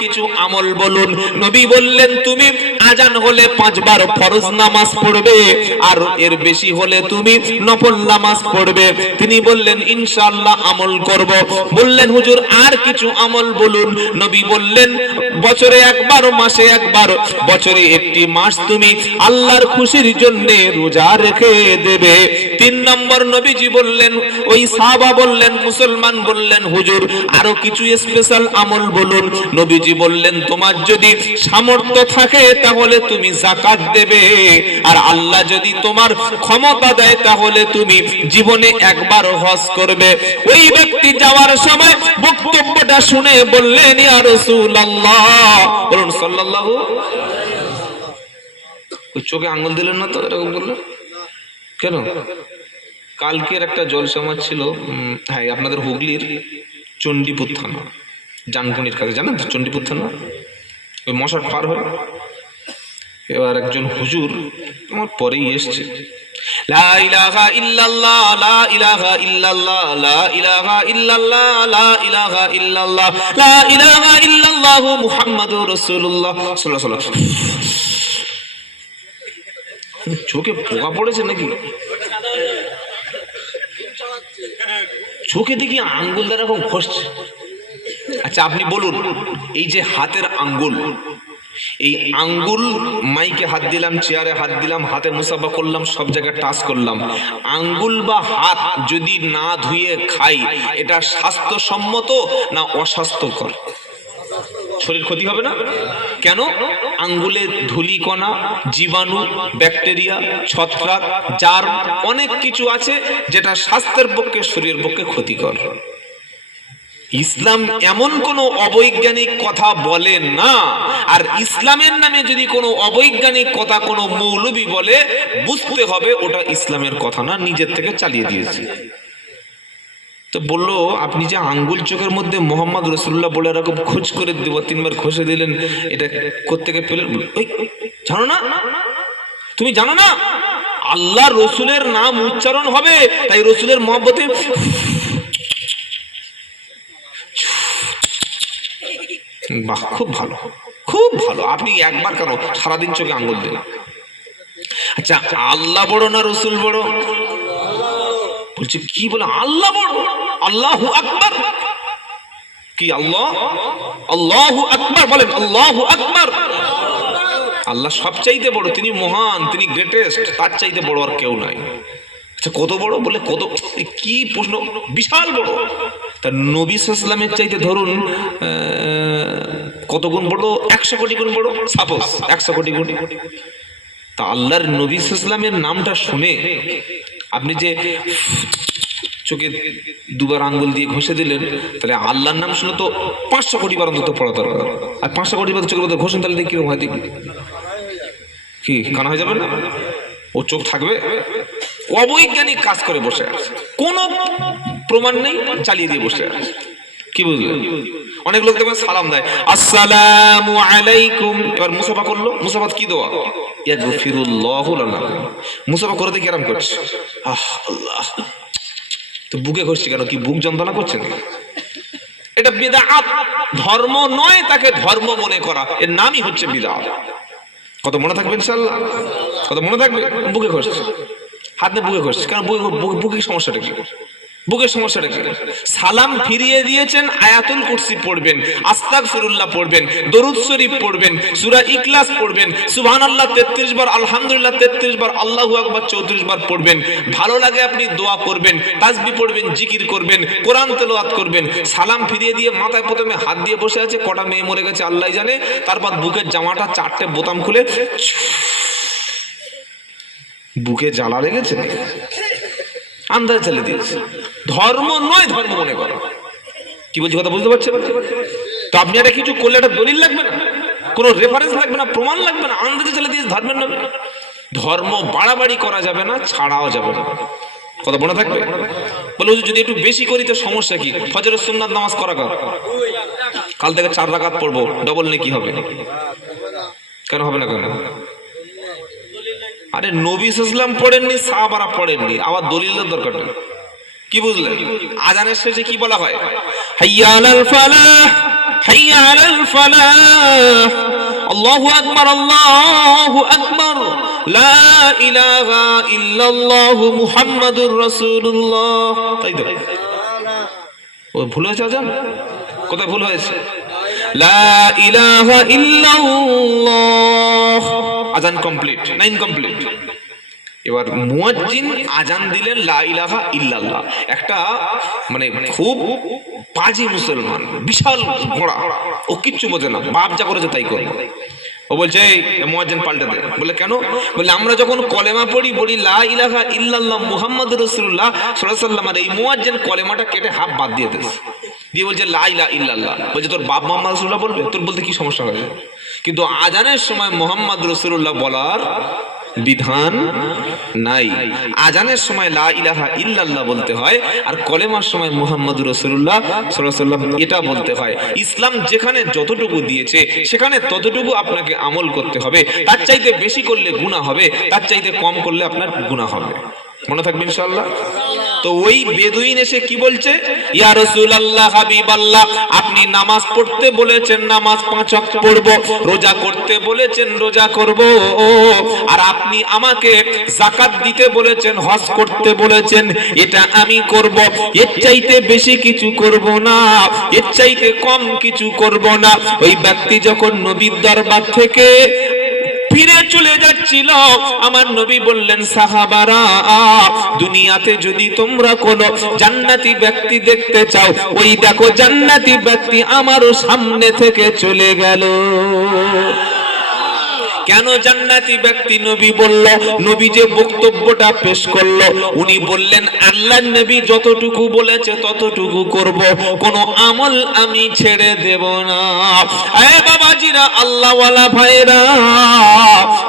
কিছু আমল বলুন। নবী বললেন তুমি আজান হলে 5 বার ফরজ নামাজ পড়বে, আর এর বেশি হলে তুমি নফল নামাজ পড়বে। তিনি বললেন ইনশাআল্লাহ আমল করব। বললেন হুজুর আর কিছু আমল বলুন। নবী বললেন বছরে একবার, মাসে একবার, বছরে একটি মাস তুমি আল্লাহর খুশির জন্য রোজা রেখে দেবে। 3 নম্বর নবীজি বললেন, ওই সাহাবা বললেন, মুসলমান বললেন হুজুর আরো কিছু স্পেশাল আমল বলুন। নবীজি বললেন তোমার যদি সামর্থ্য থাকে তাহলে তুমি যাকাত দেবে, আর আল্লাহ যদি তোমার ক্ষমতা দেয় তাহলে তুমি জীবনে একবার হজ করবে। ওই ব্যক্তি যাওয়ার সময় বক্তব্যটা শুনে বললেন ইয়া রাসূলুল্লাহ, বলুন সাল্লাল্লাহু। ওই চোখে আঙ্গুল দিলেন না তো, এরকম বললেন কেন? কালকের একটা জলসা মাছ ছিল, হ্যাঁ আপনাদের হুগলির চণ্ডীপুর থানা, জানকুনির কাছে, জানেন তো চণ্ডীপুর থানা, ওই মশার পার হয়ে। এবার একজন হুজুর আমার পরেই এসছে, লা ইলাহা ইল্লাল্লাহ, লা ইলাহা ইল্লাল্লাহ, লা ইলাহা ইল্লাল্লাহ, লা ইলাহা ইল্লাল্লাহ, লা ইলাহা ইল্লাল্লাহ মুহাম্মাদুর রাসূলুল্লাহ সাল্লাল্লাহু আলাইহি ওয়াসাল্লাম। চোখে পোকা পড়েছে নাকি? চোখে দেখি আঙ্গুল দ্বারা এরকম ঘষছে। আচ্ছা আপনি বলুন, এই যে হাতের আঙ্গুল, এই আঙ্গুল, মাইকে হাত দিলাম, চেয়ারে হাত দিলাম, হাতে মুসাফা করলাম, সব জায়গায় টাচ করলাম, আঙ্গুল বা হাত যদি না ধুয়ে খাই এটা স্বাস্থ্যসম্মত না অস্বাস্থ্যকর? শরীর ক্ষতি হবে না? কেন? আঙ্গুলে ধূলিকণা, জীবাণু, ব্যাকটেরিয়া, ছত্রাক, জার্ম, অনেক কিছু আছে যেটা স্বাস্থ্যের পক্ষে, শরীরের পক্ষে ক্ষতিকর। ইসলাম এমন কোনো অবৈজ্ঞানিক কথা বলে না। আর ইসলামের নামে যদি কোনো অবৈজ্ঞানিক কথা কোনো মৌলবী বলে, বুঝতে হবে ওটা ইসলামের কথা না, নিজের থেকে চালিয়ে দিয়েছে। তো বললো আপনি যে আঙ্গুল চোখের মধ্যে মোহাম্মদ রসুল্লাহ বলে এরকম খোঁজ করে দেব, 3 বার ঘষে দিলেন, এটা কোত্থেকে পেলেন? ওই জানো না, তুমি জানো না আল্লাহ রসুলের নাম উচ্চারণ হবে, তাই রসুলের মহব্বতে বাহ, খুব ভালো, খুব ভালো। আপনি একবার কেন সারাদিন চোখে আঙ্গুল দেন? আচ্ছা আল্লাহ বড় না রসুল বড়? বলছে কি বলে আল্লাহ বড়? আল্লাহু আকবার। কি আল্লাহ? আল্লাহু আকবার বলেন, আল্লাহু আকবার। আল্লাহ সবচাইতে বড়, তিনি মহান, তিনি গ্রেটেস্ট, তার চাইতে বড় আর কেউ নাই। আচ্ছা কত বড়? বলে কত, কি প্রশ্ন, বিশাল বড়। তার নবী সাল্লাল্লাহু আলাইহি ওয়াসাল্লামের চাইতে ধরুন কত গুণ বড়? 100 কোটি গুণ বড়, সাপোজ 100 কোটি গুণ। তা আল্লাহর নবী সাল্লাল্লাহু আলাইহি ওয়াসাল্লামের নামটা শুনে আপনি যে চোখে 2 বার আঙ্গুল দিয়ে ঘষে দিলেন, তাহলে আল্লাহর নাম শুনে তো 500 কোটি বার অন্তত পড়া দরকার। আর 500 কোটি বার চোখের মধ্যে ঘষেন তাহলে দেখি কিরকম হয়, দেখি কি কানা হয়ে যাবে না? ও চোখ থাকবে? অবৈজ্ঞানিক কাজ করে বসে আছে, কোনো প্রমাণ নেই, চালিয়ে দিয়ে বসে আছে। কি বুঝলেন? অনেক লোক দেখবেন সালাম দেয়, আসসালামু আলাইকুম, এবার মুসাফা করলো, মুসাফা কি দোয়া? ইয়াগফিরুল্লাহু লানা। মুসাফা করে দেখি আরাম করছে, আহ আল্লাহ, তো বুকে ঘষছে কেন? কি বুক যন্ত্রণা করছে না? এটা বিদআত, ধর্ম নয়, তাকে ধর্ম মনে করা, এর নামই হচ্ছে বিদআত। কত মনে থাকবে ইনশাআল্লাহ? কত মনে থাকবে? বুকে ঘষছে, হাত দিয়ে বুকে ঘষছে কেন? বুকে সমস্যাটা কি? বুকের সমস্যাটা কি? সালাম ফিরিয়ে দিয়েছেন, আয়াতুল কুরসি পড়বেন, আস্তাগফিরুল্লাহ পড়বেন, দরুদ শরীফ পড়বেন, সূরা ইখলাস পড়বেন, সুবহানাল্লাহ 33 বার, আলহামদুলিল্লাহ 33 বার, আল্লাহু আকবার 34 বার পড়বেন। ভালো লাগে আপনি দোয়া করবেন, তাসবিহ পড়বেন, জিকির করবেন, কোরআন তেলাওয়াত করবেন। সালাম ফিরিয়ে দিয়ে মাথায় প্রথমে হাত দিয়ে বসে আছে, কটা মেয়ে মরে গেছে আল্লাহ জানে, তারপর বুকের জামাটা 4টে বোতাম খুলে বুকে জ্বালা লেগেছে, আন্দাজ চালিয়ে দিয়েছে। ধর্ম নয়, ধর্ম মনে করো। কি বলছি কথা বুঝতে পারছেন? তো আপনি এটা কিছু করলে একটা দলিল লাগবে না, কোনো রেফারেন্স লাগবে না, প্রমাণ লাগবে না, আন্দাজে চালিয়ে দিয়েছে ধর্মের নামে। ধর্ম বাড়াবাড়ি করা যাবে না, ছাড়াও যাবে না। কথা মনে থাকবে? বলে যদি একটু বেশি করি তো সমস্যা কি? ফজরের সুন্নাত নামাজ করা কর, কাল থেকে 4 রাকাত পড়বো, ডবল নেকি হবে। কেন হবে না? কেন? আরে নবী সাল্লাল্লাহু আলাইহি ওয়াসাল্লাম পড়েননি, সাহাবারা পড়েননি, আবার দলিলের দরকার নেই। কি বুঝলেন? আজানের শেষে কি বলা হয়? হাইয়া আলাল ফালাহ, হাইয়া আলাল ফালাহ, আল্লাহু আকবার, আল্লাহু আকবার, লা ইলাহা ইল্লাল্লাহ মুহাম্মাদুর রাসূলুল্লাহ। তাই তো? ও ভুল হয়েছে আজান? কোথায় ভুল হয়েছে? লা ইলাহা ইল্লাল্লাহ, আজান কমপ্লিট না ইনকমপ্লিট? এবার মুয়াজ্জিন আজান দিলেন লা ইলাহা ইল্লাল্লাহ। একটা মানে খুব বাজে মুসলমান, বিশাল ঘোড়া, ও কিচ্ছু বোঝে না, বাপ যা করেছে তাই করবে। ও বলছে এই মুয়াজ্জিন পাল্টে দে। বলে কেন? বলে আমরা যখন কলেমা পড়ি বলি লা ইলাহা ইল্লাল্লাহ মুহাম্মাদুর রাসূলুল্লাহ সাল্লাল্লাহু আলাইহি ওয়াসাল্লাম, আর এই মুয়াজ্জিন কলেমাটা কেটে হাফ বাদ দিয়ে দিয়েছে, দিয়ে বলছে লা ইলাহা ইল্লাল্লাহ। বলছে তোর বাপ মুহাম্মদ রাসূলুল্লাহ বলবে? তোর বলতে কি সমস্যা হয়েছে? কিন্তু আজানের সময় মুহাম্মদ রাসূলুল্লাহ বলার বিধান নাই। আজানের সময় লা ইলাহা ইল্লাল্লাহ বলতে হয়, আর কলেমার সময় মুহাম্মাদুর রাসূলুল্লাহ সাল্লাল্লাহু আলাইহি ওয়াসাল্লাম এটা বলতে হয়। ইসলাম যেখানে যতটুকু দিয়েছে সেখানে ততটুকু আপনাকে আমল করতে হবে। তার চাইতে বেশি করলে গুনাহ হবে, তার চাইতে কম করলে আপনার গুনাহ হবে। মনে থাকবে ইনশাআল্লাহ। তো ওই বেদুইন এসে কি বলছে? ইয়া রাসূলুল্লাহ, হাবিবাল্লাহ, আপনি নামাজ পড়তে বলেছেন, নামাজ 5 ওয়াক্ত পড়ব, রোজা করতে বলেছেন, রোজা করব, আর আপনি আমাকে যাকাত দিতে বলেছেন, হজ করতে বলেছেন, এটা আমি করব, এর চাইতে বেশি কিছু করব না, এর চাইতে কম কিছু করব না। ওই ব্যক্তি যখন নবীর দরবার থেকে ফিরে চলে যাচ্ছিল, আমার নবী বললেন, সাহাবারা, দুনিয়াতে যদি তোমরা কোন জান্নাতি ব্যক্তি দেখতে চাও, ওই দেখো জান্নাতি ব্যক্তি আমারও সামনে থেকে চলে গেল। কেন জান্নাতি ব্যক্তি নবী বলল? নবী যে বক্তব্যটা পেশ করলো, উনি বললেন আল্লাহর নবী যতটুকু বলেছে ততটুকু করব, কোন আমল আমি ছেড়ে দেব না। এ বাবাজিরা, আল্লাহওয়ালা ভাইরা,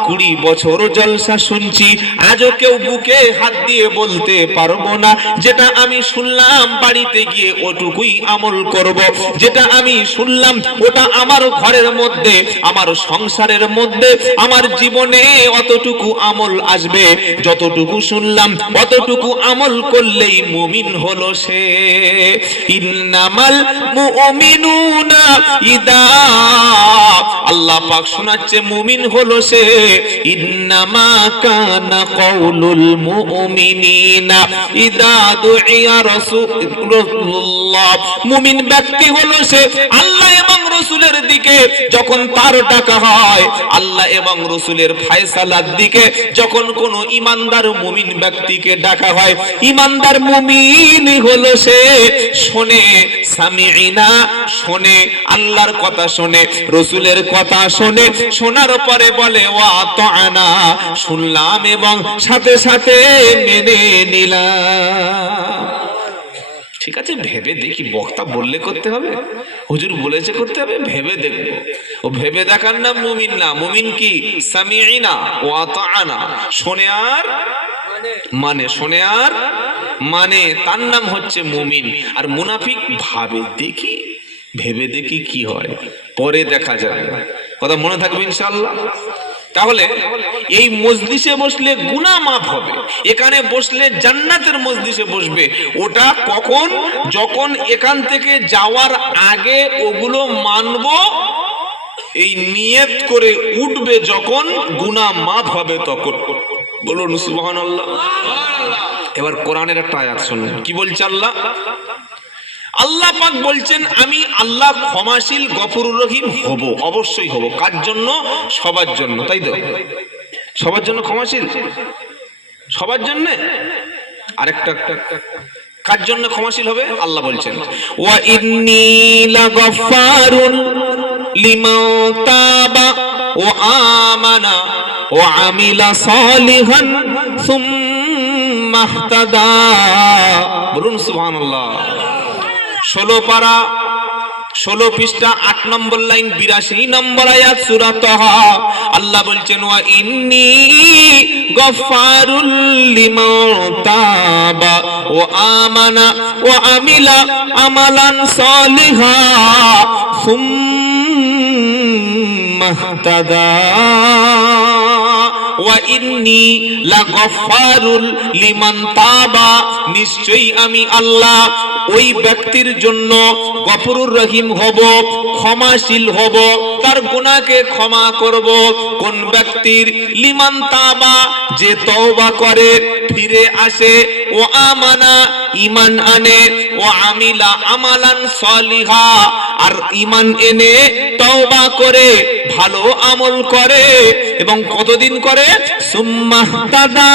20 বছর জলসা শুনছি, আজও কেউ বুকে হাত দিয়ে বলতে পারবো না যেটা আমি শুনলাম বাড়িতে গিয়ে ওটুকুই আমল করব, যেটা আমি শুনলাম ওটা আমার ঘরের মধ্যে, আমার সংসারের মধ্যে, আমার জীবনে অতটুকু আমল আসবে। যতটুকু শুনলাম অতটুকু আমল করলেই মুমিন হলো সে। ইন্নামাল মুমিনুনা ইদা, আল্লাহ পাক শোনাচ্ছে মুমিন হলো সে, ইন্নামা কানা কাউলুল মুমিনিনা ইদা দুইয়া রাসূলুল্লাহ, মুমিন ব্যক্তি হলো সে আল্লাহ এবং রাসূলের দিকে যখন তার ডাকা হয়, আল্লাহ এবং রাসূলের ফয়সালার দিকে যখন কোন ঈমানদার মুমিন ব্যক্তিকে ডাকা হয়, ঈমানদার মুমিন হলো সে শোনে, সামিঈনা শোনে, আল্লাহর কথা শোনে, রাসূলের কথা শোনে, শোনার পরে বলে ওয়া তাআনা, শুনলাম এবং সাথে সাথে মেনে নিলাম। ঠিক আছে, ভেবে দেখি, বক্তা বললে করতে হবে, হুজুর বলেছে করতে হবে, ভেবে দেখবো। ও ভেবে দেখার নাম মুমিন না। মুমিন কি? সামিঈনা ওয়া আতাআনা, শোনে আর মানে, শোনে আর মানে, তার নাম হচ্ছে মুমিন। আর মুনাফিক ভাবে দেখি, ভেবে দেখি কি হয়, পরে দেখা যাবে। কথা মনে থাকবে ইনশাআল্লাহ। তাহলে এই মজলিসে বসলে গুনাহ মাফ হবে, এখানে বসলে জান্নাতের মজলিসে বসবে। ওটা কখন? যখন এখান থেকে যাওয়ার আগে ওগুলো মানবো, এই নিয়ত করে উঠবে, যখন গুনাহ মাফ হবে তখন। বলুন সুবহানাল্লাহ। এবার কোরআনের একটা আয়াত শুনুন, কি বলছে আল্লাহ? আল্লাহ পাক বলছেন, আমি আল্লাহ ক্ষমাশীল গফুরুর রহিম হব, অবশ্যই হব। কার জন্য? সবার জন্য, তাই তো? সবার জন্য ক্ষমাশীল, সবার জন্য। আরেকটা, কার জন্য ক্ষমাশীল হবে? আল্লাহ বলছেন, ওয়া ইন্নী লাগাফফারুন লিমান তাবা ওয়া আমানা ওয়া আমিলা সালিহান সুম্মা ইহতাদা। বলুন সুবহানাল্লাহ। 16 পারা 16 পৃষ্ঠা 8 নম্বর লাইন 82 নম্বর আয়াত সূরা তাহা। আল্লাহ বলছেন, ওয়া ইন্নী গফফারুল লিমান তাবা ওয়া আমানা ওয়া আমিলা আমালান সালিহা সুম্মা ইহতাদা। ওয়া ইন্নী লাগাফফারুল লিমান তাবা, নিশ্চয়ই আমি আল্লাহ ওই ব্যক্তির জন্য গফুরুর রহিম হব, ক্ষমাশীল হব, তার গুনাহকে ক্ষমা করব। কোন ব্যক্তির? লিমান তাবা, যে তওবা করে, ফিরে আসে, ও আমানা, ঈমান আনে, ও আমিলা আমালান সলিহা, আর ঈমান এনে তওবা করে ভালো আমল করে, এবং কতদিন করে? সুম্মাহতাদা,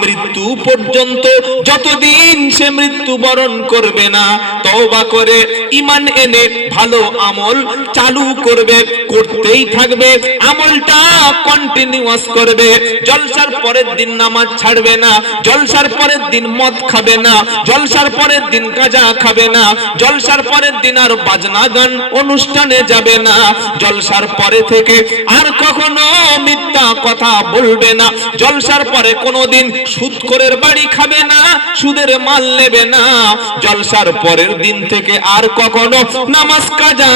মৃত্যু পর্যন্ত, যতদিন সে মৃত্যুবরণ করবে না, তওবা করে ঈমান এনে ভালো আমল চালু করবে, করতেই থাকবে, আমলটা কন্টিনিউয়াস করবে, জলসার পরের দিন নামাজ ছাড়বে না, জলসার পরের দিন মদ খাবে না, জলসার পরের দিন গাঁজা খাবে না, জলসার পরের দিন আর বাজনা গান অনুষ্ঠানে যাবে না, জলসার পরে থেকে আর কখনো মিথ্যা কথা বলবে না, জলসার পরে কোনোদিন সুদখোরের বাড়ি খাবে না, সুদের মাল নেবে না, জলসার পরের দিন থেকে আর কখনো নামাজ কাজা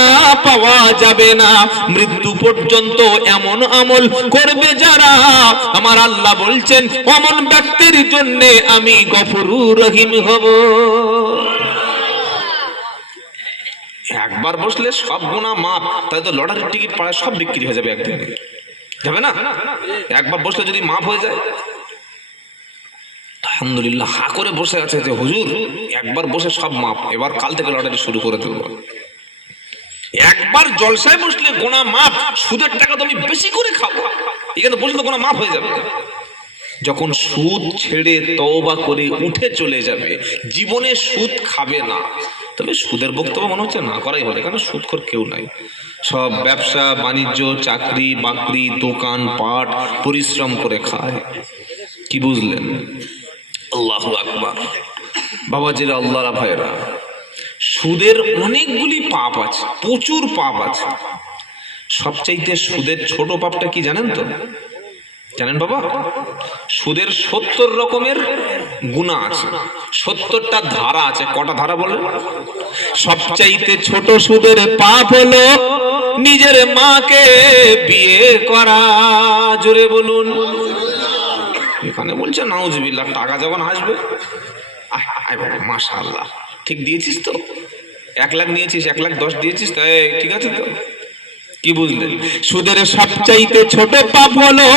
পাওয়া যাবে না, মৃত্যু পর্যন্ত এমন আমল করবে যারা, আমার আল্লাহ বলছেন এমন ব্যক্তির জন্য আমি গফুরুর রহিম হব। একবার বসলে সব গুনাহ মাফ, তাই তো লটারির টিকিট পাড়ায় সব বিক্রি হয়ে যাবে একদিন, যাবে না? একবার বসলে যদি মাফ হয়ে যায়, আলহামদুলিল্লাহ, হা করে বসে আছে যে হুজুর একবার বসে সব মাফ, এবার কাল থেকে লটারি শুরু করে দেবো। একবার জলসায় বসলে গুনাহ মাফ, সুদের টাকা তো আমি বেশি করে খাবো, এখানে বসলে গুনাহ মাফ হয়ে যাবে। যখন সুদ ছেড়ে তওবা করে উঠে চলে যাবে, জীবনে সুদ খাবে না, তবে সুদের বক্তব্য মনে হচ্ছে না করাই ভালো, কারণ সুদখোর কেউ নাই, সব ব্যবসা বাণিজ্য, চাকরি বাকরি, দোকান পাট পরিশ্রম করে খায়। কি বুঝলেন? আল্লাহু আকবার। বাবাজিরা, আল্লাহর ভাইরা, সুদের অনেকগুলি পাপ আছে, প্রচুর পাপ আছে। সবচাইতে সুদের ছোট পাপটা কি জানেন তো? জানেন বাবা? সুদের 70 রকমের গুনাহ আছে, 70টা ধারা আছে। কটা ধারা বলেন? সবচাইতে ছোট সুদের পাপ হলো নিজের মাকে বিয়ে করা। জোরে বলুন। এখানে বলছে নাউজুবিল্লাহ, টাকা যখন আসবে, মাশাআল্লাহ, ঠিক দিয়েছিস তো, 1 লাখ নিয়েছিস, 1,10,000 দিয়েছিস, তাই ঠিক আছে তো। কি বুঝলেন? সুদের সবচাইতে ছোট পাপ হলো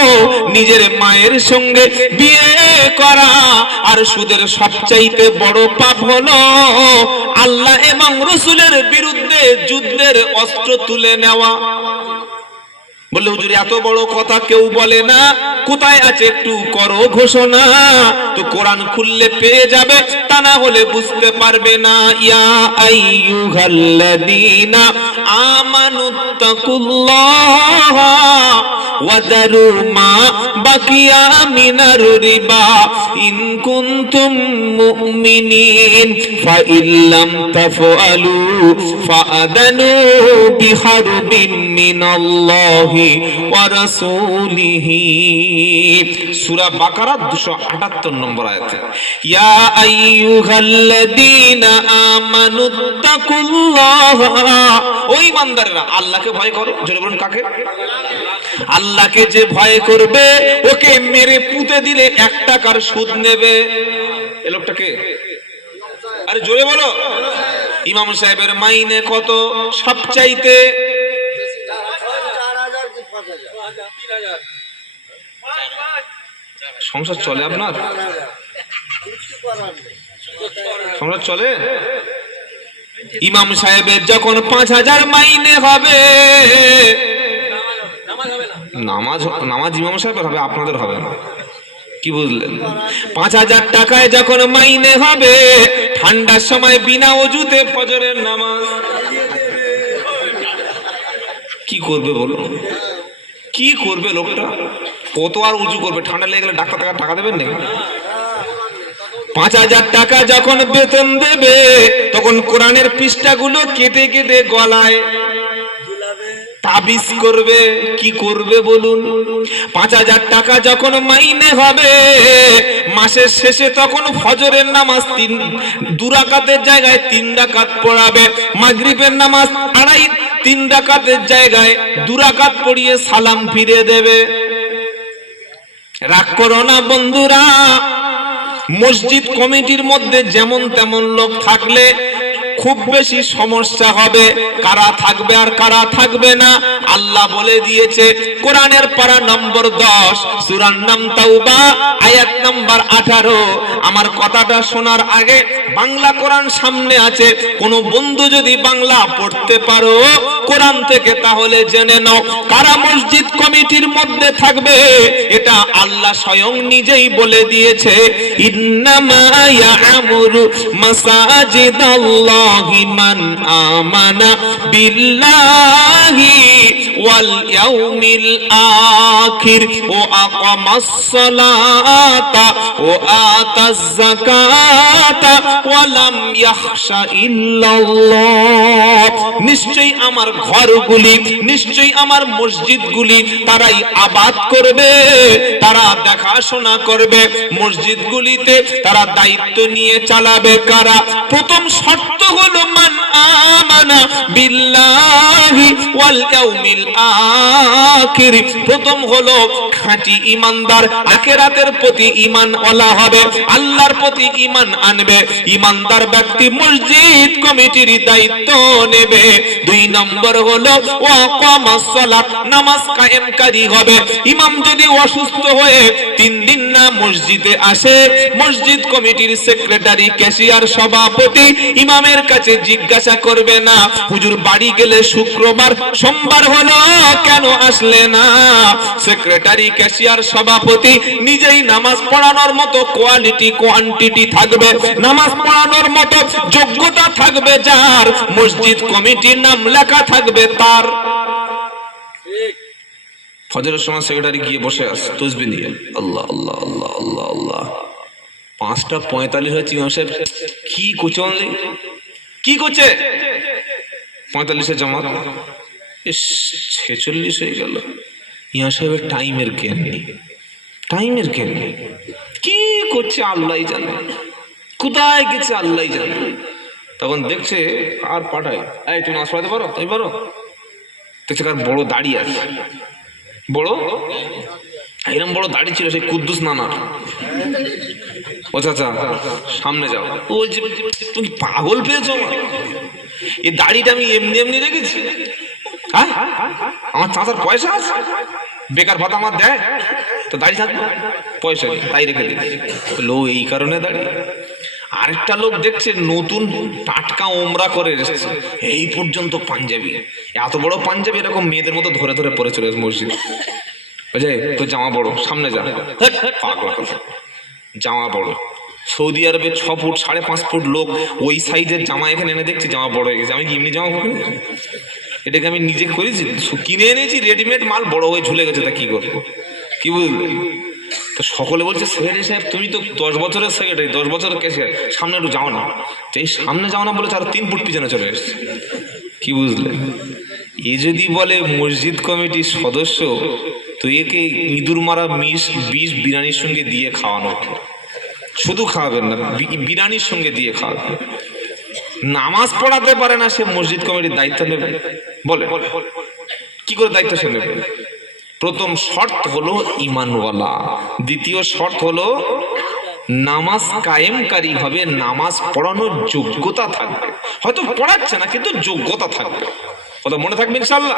নিজের মায়ের সঙ্গে বিয়ে করা, আর সুদের সবচাইতে বড় পাপ হলো আল্লাহ এবং রাসূলের বিরুদ্ধে যুদ্ধের অস্ত্র তুলে নেওয়া। বললে হুজুর এত বড় কথা কেউ বলে না, কোথায় আছে একটু করো ঘোষণা, তো কোরআন খুললে পেয়ে যাবে, তা না হলে বুঝতে পারবে না। ইয়া আইয়ুহাল্লাযীনা আমানুত্তাকুল্লাহ ওয়া দারু মা বাকিয়া মিনার রিবা ইন কুনতুম মুমিনিন ফাইন লাম তাফআলু ফাআদানু বিহারবিন মিনাল্লাহি ওয়া রাসূলিহি। সূরা বাকারা 278 নম্বর আয়াতে, ইয়া আইয়ুহাল্লাযীনা আমানুত্তাকুল্লাহ, ওই বান্দারা আল্লাহকে ভয় করো। জোরে বলুন, কাকে? আল্লাহকে যে ভয় করবে ওকে মেরে পুঁতে দিলে 1 টাকার সুদ নেবে। এ লোকটাকে, আরে জোরে বলো। ইমাম সাহেবের মাইনে কত? সবচাইতে সংসার চলে আপনার? সংসার চলে? ইমাম সাহেবের যখন 5,000 মাইনে হবে, নামাজ ইমাম সাহেবের হবে, আপনাদের হবে না। কি বুঝলেন? 5,000 টাকায় যখন মাইনে হবে, ঠান্ডার সময় বিনা ওযুতে ফজরের নামাজ কি করবে বলুন? কি করবে লোকটা? কত আর উজু করবে? ঠান্ডা লেগে গেলে ডাক্তার টাকা দেবেন নাকি? 5,000 টাকা যখন বেতন দেবে, তখন কোরআনের পৃষ্ঠাগুলো কেটে কেটে গলায় তাবিজ করবে। কি করবে বলুন? 5,000 টাকা যখন মাইনে হবে, মাসের শেষে তখন ফজরের নামাজ 2 রাকাতের জায়গায় 3 রাকাত পড়াবে, মাগরিবের নামাজ 3 রাকাতের জায়গায় 2 রাকাত পড়িয়ে সালাম ফিরে দেবে। রাগ করো না বন্ধুরা, মসজিদ কমিটির মধ্যে যেমন তেমন লোক থাকলে খুব বেশি সমস্যা হবে। কারা থাকবে আর কারা থাকবে না আল্লাহ বলে দিয়েছে কোরআনের পারা নম্বর 10 সূরার নাম তাওবা আয়াত নাম্বার 18। আমার কথাটা শোনার আগে বাংলা কোরআন সামনে আছে, কোন বন্ধু যদি বাংলা পড়তে পারো কোরআন থেকে তাহলে জেনে নাও কারা মসজিদ কমিটির মধ্যে থাকবে। এটা আল্লাহ স্বয়ং নিজেই বলে দিয়েছে, ইন্নামা ইয়া'মুরু মাসাজিদাল্লাহ মান আমানা বিল্লাহি ওয়াল ইয়াউমিল আখির ওয়া আকামাস সালাতা ওয়া আতাজ যাকাতা ওয়া লাম ইয়াখশা ইল্লাল্লাহ। নিশ্চয়ই আমার ঘরগুলি, নিশ্চয়ই আমার মসজিদগুলি তারাই আবাদ করবে, তারা দেখাশোনা করবে, মসজিদগুলিতে তারা দায়িত্ব নিয়ে চালাবে। কারা? প্রথম শর্ত হলো মান আমানা বিল্লাহি ওয়াল ইয়াউমিল আখির। প্রথম হলো খাঁটি ঈমানদার, আখিরাতের প্রতি ঈমানওয়ালা হবে, আল্লাহর প্রতি ঈমান আনবে। ঈমানদার ব্যক্তি মসজিদ কমিটির দায়িত্ব নেবে। দুই নম্বর হলো ওয়া কামাস সালাত, নামাজ কায়েমকারী হবে। ইমাম যদি অসুস্থ হয়ে 3 দিন না মসজিদে আসে, মসজিদ কমিটির সেক্রেটারি, ক্যাশিয়ার, সভাপতি ইমামের কাছে জিজ্ঞাসা করবে না হুজুর বাড়ি গেলে শুক্রবার সোমবার হলো কেন আসলে না। সেক্রেটারি, ক্যাশিয়ার, সভাপতি নিজেই নামাজ পড়ানোর মতো কোয়ালিটি কোয়ান্টিটি থাকবে, নামাজ পড়ানোর মতো যোগ্যতা থাকবে যার, মসজিদ কমিটির নাম লেখা থাকবে তার। ফজরের সময় সেক্রেটারি গিয়ে বসে আছে তাসবিহ নিয়ে, আল্লাহ আল্লাহ আল্লাহ আল্লাহ আল্লাহ। 5:45 হয়েছে, ইমাম সাহেব কি করছে, কি করছে? 45-এ জামাত, 46 হয়ে গেল। ইমাম সাহেবের টাইমের জ্ঞান নেই, টাইমের জ্ঞান নেই, কি করছে আল্লাহই জানে, কোথায় গেছে আল্লাহই জানে। তখন দেখছে আর পাঠায়, এই তুমি নামাজ পড়াতে পারো? তুমি পারো? দেখছে কার বড় দাড়ি আছে, বড় এরকম বড় দাড়ি ছিল সেই কুদ্দুস নানার। ও চাচা সামনে যাও। ও বলছে তুমি পাগল পেয়েছো? এই দাড়িটা আমি এমনি এমনি রেখেছি? হ্যাঁ, আমার চাচার পয়সা আছে, বেকার ভাতা আমার দেয়, তো দাড়ি থাকবে, পয়সা নেই তাই রেখে দিই। লো এই কারণে দাড়ি। আরেকটা লোক দেখছে নতুন টাটকা ওমরা করে এসেছে, এই পর্যন্ত পাঞ্জাবি, এত বড় পাঞ্জাবি এরকম মেয়েদের মতো ধরে ধরে পরে চলে মসজিদ। বুঝে তো জামা বড়, সামনে যা, পাগলা কথা, জামা বড়। সৌদি আরবে 6 ফুট 5.5 ফুট লোক ওই সাইজের জামা এখানে এনে দেখছি জামা বড় হয়ে গেছে। আমি কি এমনি জামা কিনে, এটাকে আমি নিজে করেছি, কিনে এনেছি রেডিমেড মাল, বড় হয়ে ঝুলে গেছে, তা কি করবো? কি বুঝলেন? তো সকলে বলছে সেক্রেটারি সাহেব তুমি তো 10 বছরের সেক্রেটারি, 10 বছরের ক্যাশিয়ার, সামনে একটু যাও না। তো এই সামনে যাও না বলে তার 3 ফুট পিছনে চলে এসছে। কি বুঝলেন? এ যদি বলে মসজিদ কমিটির সদস্য, তো একে ইঁদুর মারা বিষ বিরিয়ানির সঙ্গে দিয়ে খাওয়ানো, শুধু খাওয়াবেন না, বিরিয়ানির সঙ্গে দিয়ে খাওয়াবেন। নামাজ পড়াতে পারে না, সে মসজিদ কমিটির দায়িত্ব নেবে? বলে কি করে দায়িত্ব সে নেবে? প্রথম শর্ত হলো ঈমানওয়ালা, দ্বিতীয় শর্ত হলো নামাজ কায়েমকারী হবে, নামাজ পড়ানোর যোগ্যতা থাকবে। হয়তো পড়াচ্ছে না কিন্তু যোগ্যতা থাকবে, কথা মনে থাকবে ইনশাআল্লাহ।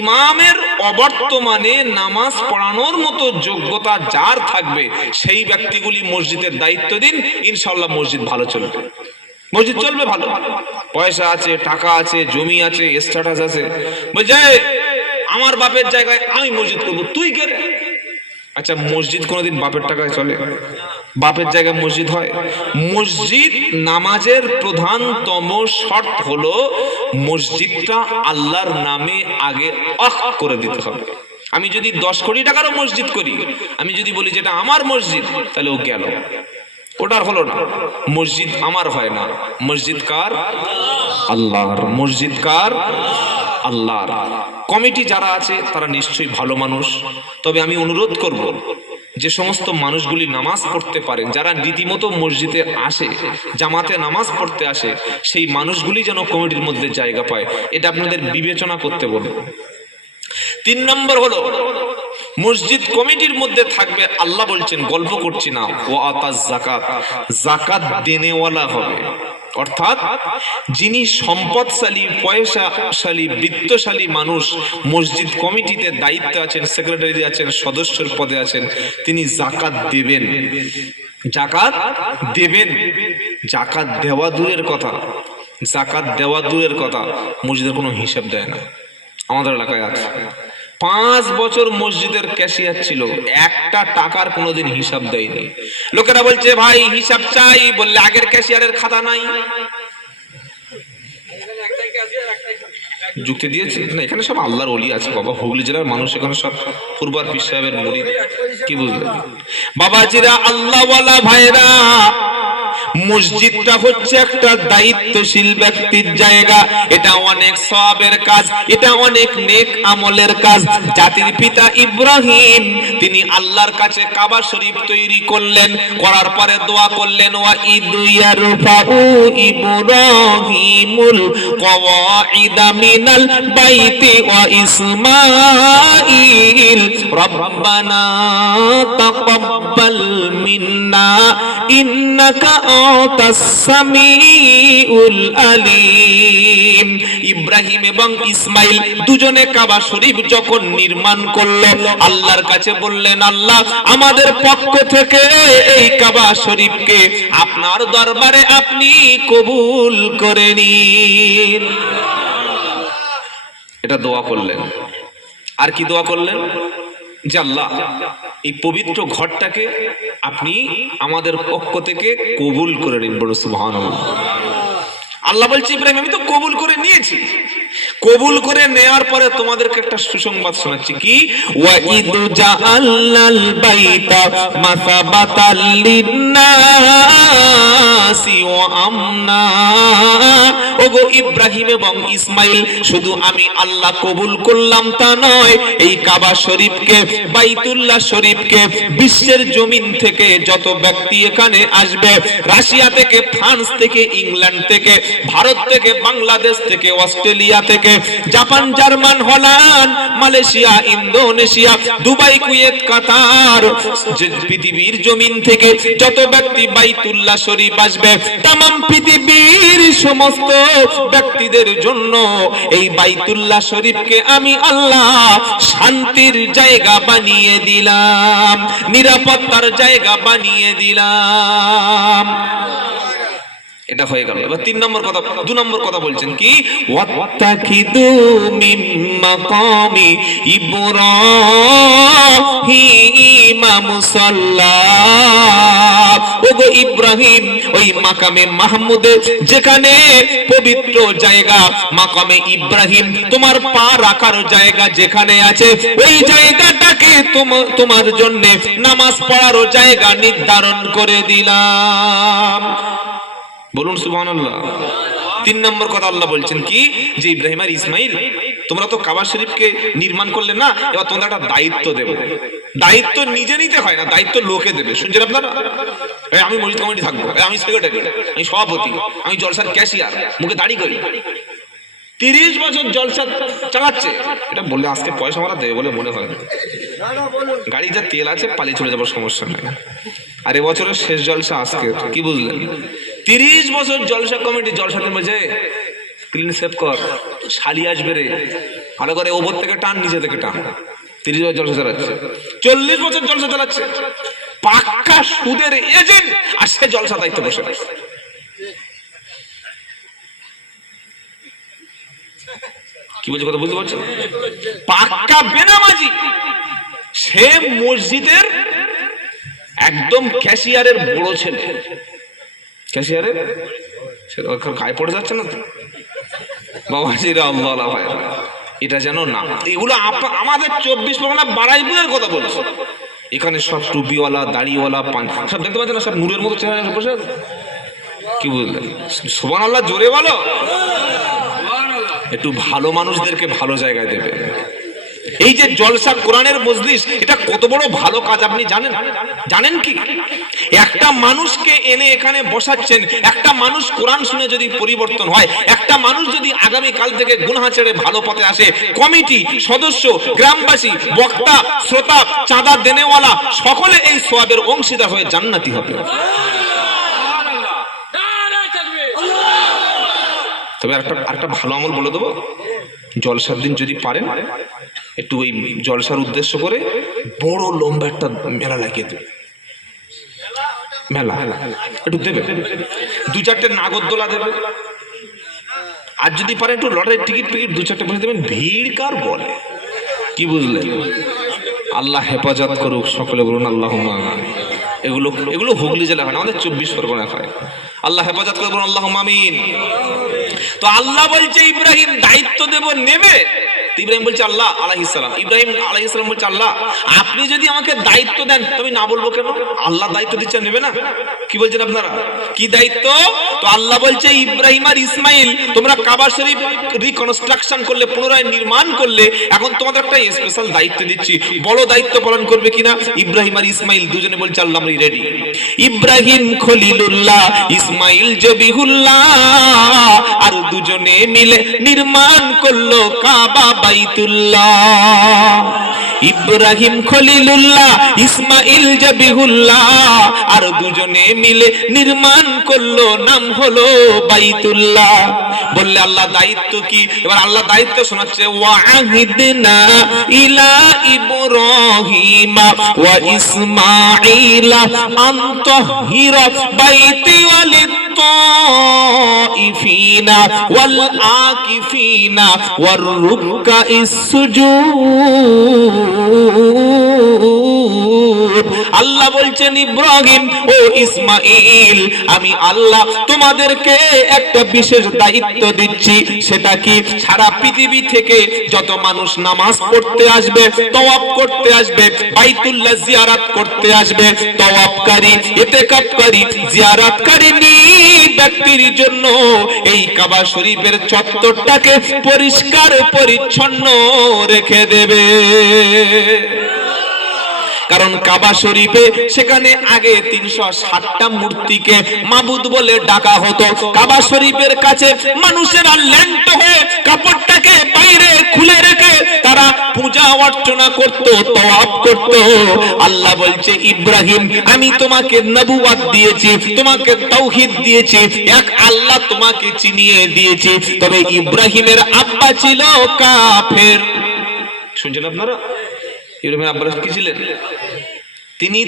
ইমামের অবর্তমানে নামাজ পড়ানোর মতো যোগ্যতা যার থাকবে সেই ব্যক্তিগুলি মসজিদের দায়িত্ব দিন, ইনশাআল্লাহ মসজিদ ভালো চলবে, মসজিদ চলবে ভালো। পয়সা আছে, টাকা আছে, জমি আছে, স্ট্যাটাস আছে, বুঝে আমার বাপের জায়গায় আমি মসজিদ করবো, তুই কে? আচ্ছা মসজিদ কোনোদিন বাপের টাকায় চলে? বাপের জায়গায় মসজিদ হয়? মসজিদ নামাজের প্রধানতম শর্ত হলো মসজিদটা আল্লাহর নামে আগে করে দিতে হবে। আমি যদি 10 কোটি টাকারও মসজিদ করি, আমি যদি বলি যেটা আমার মসজিদ, তাহলে ও গেল, ওটার হলো না। মসজিদ আমার হয় না, মসজিদ কার? আল্লাহর। মসজিদ কার? আল্লাহর। কমিটি যারা আছে তারা নিশ্চয়ই ভালো মানুষ, তবে আমি অনুরোধ করব যে সমস্ত মানুষগুলি নামাজ পড়তে পারেন, যারা রীতিমতো মসজিদে আসে, জামাতে নামাজ পড়তে আসে, সেই মানুষগুলি যেন কমিটির মধ্যে জায়গা পায়, এটা আপনাদের বিবেচনা করতে বলবো। 3 নম্বর হলো মসজিদ কমিটির মধ্যে থাকবে, আল্লাহ বলছেন গল্প করছি না, ওয়া আতাজ যাকাত, যাকাত দেনেওয়ালা হবে। অর্থাৎ যিনি সম্পদশালী, পয়সাশালী, বৃত্তশালী মানুষ, মসজিদ কমিটিতে দায়িত্বে আছেন, সেক্রেটারি আছেন, সদস্যের পদে আছেন, তিনি যাকাত দেবেন। যাকাত দেবেন। যাকাত দেওয়া দূরের কথা, যাকাত দেওয়া দূরের কথা, মসজিদের কোনো হিসাব দেয় না। আমাদের এলাকায় আছে 5 বছর মসজিদের ক্যাশিয়ার ছিল, একটা টাকার কোনোদিন হিসাব দেয়নি। লোকেরা বলছে ভাই হিসাব চাই, বললে আগের ক্যাশিয়ারের খাতা নাই। যুক্তি দিয়েছে না, এখানে সব আল্লাহর ওলি আছে বাবা, হুগলি জেলার মানুষ, এখানে সব পূর্বার পীর সাহেবের মুরিদ। কি বুঝলেন বাবাজিরা, আল্লাহওয়ালা ভাইরা, মসজিদটা হচ্ছে একটা দায়িত্বশীল ব্যক্তির জায়গা। এটা অনেক সওয়াবের কাজ, এটা অনেক নেক আমলের কাজ। জাতির পিতা ইব্রাহিম তিনি আল্লাহর কাছে কাবা শরীফ তৈরি করলেন, করার পরে দোয়া করলেন, ওয়া ইদু ইয়ারফাউ ইব্রাহিমুল কওয়াইদা মিনাল বাইতি ওয়া ইসমাঈল রব্বানা তাকাব্বাল মিন্না ইন্নাকা আনতাস সামিউল আলিম। ইব্রাহিম এবং ইসমাইল দুজনে কাবা শরীফ যখন নির্মাণ করলো, আল্লাহর কাছে বললেন, আল্লাহ আমাদের পক্ষ থেকে এই কাবা শরীফকে আপনার দরবারে আপনি কবুল করে নিন। এটা দোয়া করলেন। আর কি দোয়া করলেন? যে আল্লাহ এই পবিত্র ঘরটাকে আপনি আমাদের পক্ষ থেকে কবুল করে নিন। বড় সুবহানাল্লাহ। আল্লাহ বলছে ইব্রাহিম আমি তো কবুল করে নিয়েছি, কবুল করে নেওয়ার পরে তোমাদেরকে একটা সুসংবাদ শোনাচ্ছি। কি? ওয়া ইদু জাআলনাল বাইতা মাসাবাতাল লিন্নাসি ওয়া আমনা। ওগো ইব্রাহিম এবং ইসমাইল, শুধু আমি আল্লাহ কবুল করলাম তা নয়, এই কাবা শরীফকে, বাইতুল্লাহ শরীফকে বিশ্বের জমিন থেকে যত ব্যক্তি এখানে আসবে, রাশিয়া থেকে, ফ্রান্স থেকে, ইংল্যান্ড থেকে, ভারত থেকে, বাংলাদেশ থেকে, অস্ট্রেলিয়া থেকে, Japan, German, Holland, Malaysia, Indonesia, Dubai, Kuwait, Qatar, পৃথিবীর জমিন থেকে যত ব্যক্তি বাইতুল্লাহ শরীফ আসবে, तमाम পৃথিবীর সমস্ত ব্যক্তিদের জন্য এই বাইতুল্লাহ শরীফকে আমি আল্লাহ শান্তির জায়গা বানিয়ে দিলাম, নিরাপত্তার জায়গা বানিয়ে দিলাম। এটা হয়ে গেল। এবার 3 নম্বর কথা, 2 নম্বর কথা বলছেন কি? ওয়াত্তাকিদু মিন মাকামি ইব্রাহিম মুসাল্লা। ওগো ইব্রাহিম, ওই মাকামে মাহমুদে, যেখানে পবিত্র জায়গা, মাকামে ইব্রাহিম, তোমার পা রাখার জায়গা যেখানে আছে, ওই জায়গাটাকে তোমার জন্য নামাজ পড়ার জায়গা নির্ধারণ করে দিলাম। বলুন সুবহানাল্লাহ। 3 নম্বর কথা আল্লাহ বলছেন কি? যে ইব্রাহিম আর ইসমাইল, তোমরা তো কাবা শরীফকে নির্মাণ করলে না, এবার তোমরা একটা দায়িত্ব দেবো। দায়িত্ব নিজে নিতে হয় না, দায়িত্ব লোকে দেবে। শুনছেন আপনারা? আমি মসজিদ কমিটি থাকবো, আমি সেক্রেটারি, আমি সভাপতি, আমি জলসার ক্যাশিয়ার, মুখে দাড়ি করি, 30 বছর জলসা চালাচ্ছে। এটা বললে আজকে পয়সা মারা দেবে বলে মনে হয় না। গাড়ি যা তেল আছে পালিয়ে চলে যাবার সমস্যা নেই। আর এবছরের শেষ জলসা আজকে, কি বুঝলেন? 30 বছর জলসা কমিটি জলসাতে মজে ক্লিন সেভ কর, শালি আসবে রে, ভালো করে ওপর থেকে টান, নিচে থেকে টান। 30 বছর জলসা চালাচ্ছে, 40 বছর জলসা চালাচ্ছে, পাক্কা সুদের এজেন্ট, আর সে জলসা দায়িত্ব বসে আছে। কি বলছে কথা বুঝতে পারছো? পাক্কা বেনামাজি, সে মসজিদের একদম ক্যাশিয়ারের বড় ছেলে। ক্যাশিয়ারের গায়ে পড়ে যাচ্ছে না তো বাবাজিরা, আল্লাহ ভাই, এটা যেন না। এগুলো আমাদের 24 পরগনা বারাইপুরের কথা বলছো। এখানে সব টুপিওয়ালা, দাড়িওয়ালা, পান সব দেখতে পাচ্ছেন না, সব নূরের মতো চেহারা বসে। কি বুঝলেন? সুবহানাল্লাহ, জোরে বলো। একটু ভালো মানুষদেরকে ভালো জায়গায় দেবে। এই যে জলসা কোরআনের মজলিস, এটা কত বড় ভালো কাজ আপনি জানেন? জানেন কি? একটা মানুষকে এনে এখানে বসাচ্ছেন, একটা মানুষ কোরআন শুনে যদি পরিবর্তন হয়, একটা মানুষ যদি আগামী কাল থেকে গুনাহ ছেড়ে ভালো পথে আসে, কমিটি সদস্য, গ্রামবাসী, বক্তা, শ্রোতা, চাঁদা দেনেওয়ালা সকলে এই সওয়াবের অংশীদার হয়ে জান্নাতি হবে। তবে একটা ভালো আমল বলে দেবো, জলসার দিন যদি পারেন একটু ওই জলসার উদ্দেশ্য করে বড় লম্বা একটা মেলা লাগিয়ে দেবে। মেলা একটু দেবে, দু চারটে নাগরদোলা দেবে, আর যদি পারেন একটু লটারির টিকিট ফিকিট দু চারটে বসে দেবেন। ভিড় কার বলে, কি বুঝলেন? আল্লাহ হেফাজত করুক, সকলে বলুন আল্লাহুম্মা আমিন। এগুলো হুগলি জেলা হয় না, আমাদের 24 পরগনা হয়। আল্লাহ হেফাজত করুন, আল্লাহুম্মা আমিন। তো আল্লাহ বলছে ইব্রাহিম দায়িত্ব দেব, নেবে। ইব্রাহিম বলছে আল্লাহ আলাইহিস সালাম, ইব্রাহিম আলাইহিস সালাম বলছে আল্লাহ আপনি যদি আমাকে দায়িত্ব দেন তুমি না বলবো কেন? আল্লাহ দায়িত্ব দিচ্ছেন, নেবে না? কি বলছেন আপনারা? কি দায়িত্ব? তো আল্লাহ বলছে ইব্রাহিম আর ইসমাইল তোমরা কাবা শরীফ রিকনস্ট্রাকশন করলে, পুনরায় নির্মাণ করলে, এখন তোমাদের একটা স্পেশাল দায়িত্ব দিচ্ছি, বড় দায়িত্ব পালন করবে কিনা? ইব্রাহিম আর ইসমাইল দুজনে বলছে আল্লাহ আমি রেডি। ইব্রাহিম খলিলুল্লাহ, ইসমাইল জবিহুল্লাহ, আর দুজনে মিলে নির্মাণ করলো কাবা বাইতুল্লাহ। ইব্রাহিম খলিলুল্লাহ, ইসমাইল জবিহুল্লাহ, আর দুজনে মিলে নির্মাণ করলো, নাম হলো বাইতুল্লাহ। বললে আল্লাহ দায়িত্ব কি? এবার আল্লাহ দায়িত্ব শোনাচ্ছে, ওয়াহিদনা ইলা ইব্রাহিমা ওয়া ইসমাঈলা আন তাহিরা বাইতি ওয়ালিদ الطائفين والعاكفين والركع السجود। আল্লাহ বলছেন ইব্রাহিম ও ইসমাইল, আমি আল্লাহ তোমাদেরকে একটা বিশেষ দায়িত্ব দিচ্ছি। সেটা কি? সারা পৃথিবী থেকে যত মানুষ নামাজ পড়তে আসবে, তওয়াফ করতে আসবে, বাইতুল্লাহ জিয়ারত করতে আসবে, তওয়াফকারী, ইতিকাফকারী, জিয়ারতকারী ব্যক্তির জন্য এই কাবা শরীফের চত্বরটাকে পরিষ্কার পরিচ্ছন্ন রেখে দেবে। কারণ কাবা শরীফে সেখানে আগে 360টা মূর্তিকে মাবুদ বলে ডাকা হতো। কাবা শরীফের কাছে মানুষেরা ল্যাংট হয়ে কাপড়টাকে বাইরে খুলে রেখে তারা পূজা অর্চনা করত, তওয়াফ করত। আল্লাহ বলছে ইব্রাহিম আমি তোমাকে নবুয়ত দিয়েছি, তোমাকে তাওহীদ দিয়েছি, এক আল্লাহ তোমাকে চিনিয়ে দিয়েছি। তবে ইব্রাহিমের আব্বা ছিল কাফের। শুনছেন আপনারা? ইব্রাহিমের আব্বা কি ছিলেন? তিনি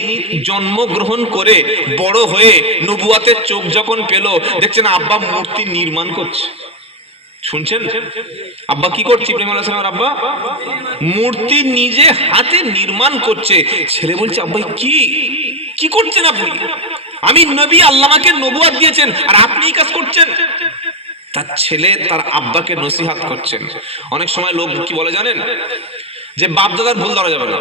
জন্মগ্রহণ করে বড় হয়ে নবুয়াতের চোখ যখন পেল, দেখছেন আব্বা মূর্তি নির্মাণ করছে। শুনছেন? আব্বা কি করছে? ইব্রাহিম আলাইহিস সালামের আব্বা মূর্তি নিজে হাতে নির্মাণ করছে। ছেলে বলছে আব্বা কি কি করছেন আপনি? আমি নবী, আল্লাহ আমাকে নবুয়াত দিয়েছেন, আর আপনি এই কাজ করছেন। তার ছেলে তার আব্বাকে নসিহত করছেন। অনেক সময় লোক কি বলে জানেন? যে বাপ দাদার ভুল ধরা যাবে না।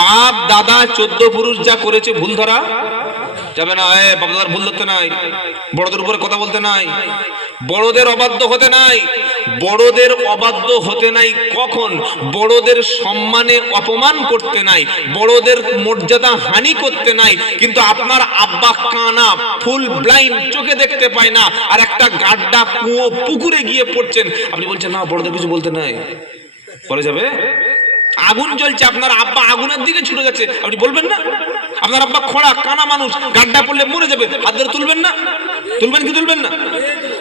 বাপ দাদা 14 পুরুষ যা করেছে ভুল ধরা যাবে না। বাপ দাদার ভুল ধরতে নাই, বড়দের উপরে কথা বলতে নাই, বড়দের অবাধ্য হতে নাই। বড়দের অবাধ্য হতে নাই কখন? বড়দের সম্মানে অপমান করতে নাই, বড়দের মর্যাদা হানি করতে নাই। কিন্তু আপনার আব্বা কানা, ফুল ব্লাইন্ড, চোখে দেখতে পায় না, আর একটা গাড্ডা কুয়ো পুকুরে গিয়ে পড়ছেন, আপনি বলছেন না বড়দের কিছু বলতে নাই, বলা যাবে? আগুন জ্বলছে, আপনার আব্বা আগুনের দিকে ছুটে যাচ্ছে, আপনি বলবেন না? আপনার আব্বা খোড়া কানা মানুষ, গাড্ডা পড়লে মরে যাবে, হাত ধরে তুলবেন না? তুলবেন কি তুলবেন না?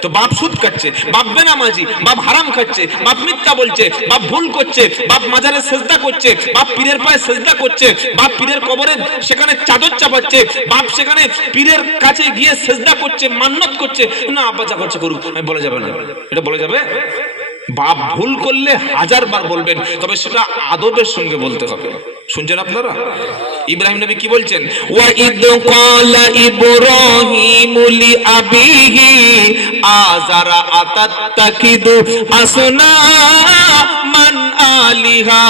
তো বাপ সুদ খাচ্ছে, বাপ বেনামাজি, বাপ হারাম খাচ্ছে, বাপ মিথ্যা বলছে, বাপ ভুল করছে, বাপ মাজারে সেজদা করছে, বাপ পীরের পায়ে সেজদা করছে, বাপ পীরের কবরে সেখানে চাদর চাপাচ্ছে, বাপ সেখানে পীরের কাছে গিয়ে সেজদা করছে, মান্নত করছে। না আব্বা যা করছে করুক, আমি বলা যাবে না, এটা বলা যাবে? বাপ ভুল করলে 1000 বার বলবেন, তবে সেটা আদবের সঙ্গে বলতে হবে। শুনছেন আপনারা? ইব্রাহিম নবী কি বলছেন? ওয়া ইদ ক্বালা ইব্রাহিমু লি আবিহি আযারা আতাত্তাকিদু আসনামান আলিহা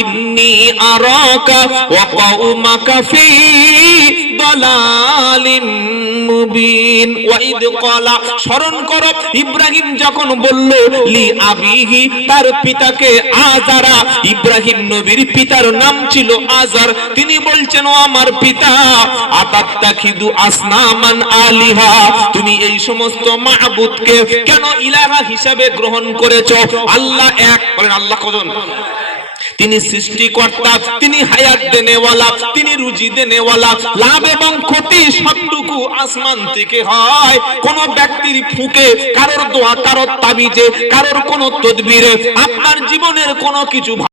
ইন্নী আরাকা ওয়া কওমাকা ফি দালালিম মুবিন। ওয়াইদ ক্বালা, স্মরণ করো ইব্রাহিম যখন বলল লি আবিহি, তার পিতাকে আজারা। ইব্রাহিম নবীর পিতার নাম ছিল আজার। তিনি বলছেন, ও আমার পিতা, আতাত্তাখিদু আসনামান আলিহা, তুমি এই সমস্ত মাবুদকে কেন ইলাহা হিসাবে গ্রহণ করেছো? আল্লাহ এক, বলেন আল্লাহ কজন? তিনি সৃষ্টিকর্তা, তিনি হায়াত দেনেওয়ালা, তিনি রুজি দেনেওয়ালা। লাভ এবং ক্ষতি সবটুকু আসমান থেকে হয়। কোন ব্যক্তির ফুঁকে, কারোর দোয়া, কারোর তাবিজে, কারোর কোন তদবিরে আপনার জীবনের কোনো কিছু